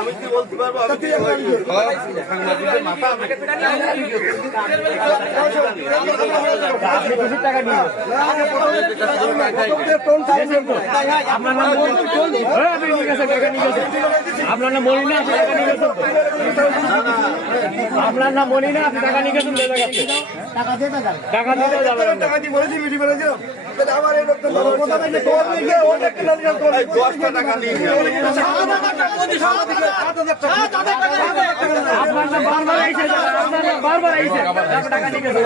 আমি কি বলতে পারবো? আপনার নাম বলি না, আপনার নাম বলি না, আপনি টাকা নিয়ে গেছেন, টাকা দিতে যাবেন। টাকা দিয়ে বলেছি মিটি ফেলেছিল আমার এই লোকটা টাকা নিয়ে আপনার নাম বারবার আইছে, বারবার আইছে, টাকা নিয়ে গেছেন।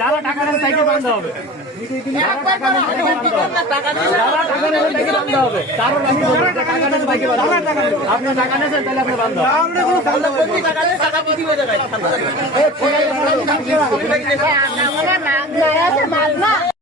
যারা টাকা নেন তাকে বান্ধা হবে, যারা টাকা নেন তাকে বান্ধা হবে। আপনি টাকা নিয়েছেন তাহলে আপনি বান্ধা হবে।